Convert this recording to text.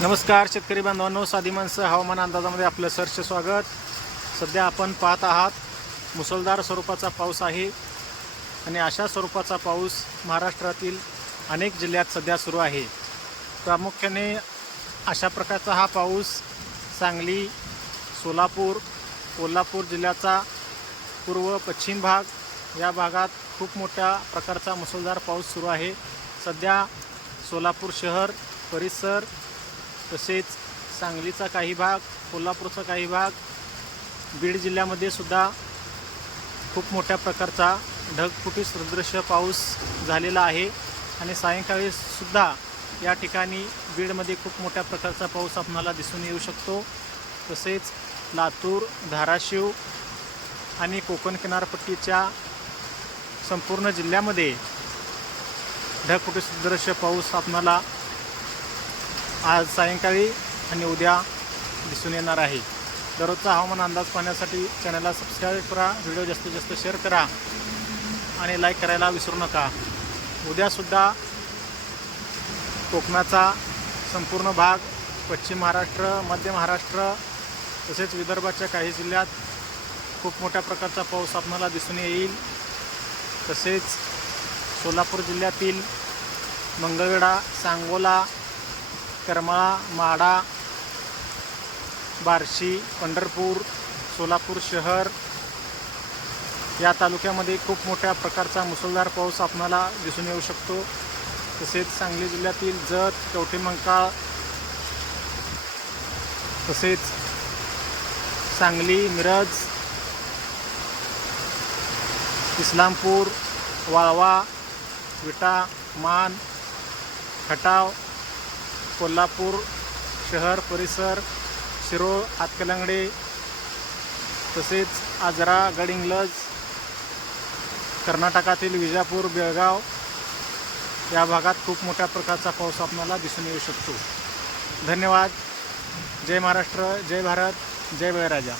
नमस्कार शेतकरी बांधवांनो. साधी माणसं हवामान अंदाजामध्ये आपलं सरचे स्वागत. सध्या आपण पाहत आहात मुसळधार स्वरूपाचा पाऊस आहे. आणि अशा स्वरूपाचा पाऊस महाराष्ट्रातील अनेक जिल्ह्यात सध्या सुरू आहे. प्रामुख्याने अशा प्रकारचा हा पाऊस सांगली सोलापूर कोल्हापूर जिल्ह्याचा पूर्व पश्चिम भाग या भागात खूप मोठ्या प्रकारचा मुसळधार पाऊस सुरू आहे. सध्या सोलापूर शहर परिसर तसेच सांगलीचा काही भाग कोल्हापूरचा काही भाग बीड जिल्ह्यामध्ये सुद्धा खूप मोठ्या प्रकारचा ढगफुटी सदृश्य पाऊस झालेला आहे. आणि सायंकाळी सुद्धा या ठिकाणी बीडमध्ये खूप मोठ्या प्रकारचा पाऊस आपणाला दिसून येऊ शकतो. तसेच लातूर धाराशिव आणि कोकण किनारपट्टीच्या संपूर्ण जिल्ह्यामध्ये ढगफुटी सदृश्य पाऊस आपणाला आज सायंकाळी आणि उद्या दिसून येणार आहे. दररोजचा हवामान अंदाज पाहण्यासाठी चॅनलला सबस्क्राईब करा व्हिडिओ जास्तीत जास्त शेअर करा आणि लाईक करायला विसरू नका. उद्यासुद्धा कोकणाचा संपूर्ण भाग पश्चिम महाराष्ट्र मध्य महाराष्ट्र तसेच विदर्भाच्या काही जिल्ह्यात खूप मोठ्या प्रकारचा पाऊस आपणाला दिसून येईल. तसेच सोलापूर जिल्ह्यातील मंगळवेढा सांगोला करमाळा माडा बार्शी पंढरपूर सोलापूर शहर या तालुक्यामध्ये खूप मोठ्या प्रकारचा मुसळधार पाऊस आपणाला दिसून येऊ शकतो. तसेच सांगली जिल्ह्यातील जत कवठेमंकाळ तसेच सांगली मिरज इस्लामपूर वाळवा विटा मान खटाव कोल्हापूर शहर परिसर शिरोळ हातकलंगडे तसेच आजरा गडिंग्लज कर्नाटकातील विजापूर बेळगाव या भागात खूप मोठ्या प्रकारचा पाऊस आपल्याला दिसून येऊ शकतो. धन्यवाद. जय महाराष्ट्र जय भारत जय बळराजा.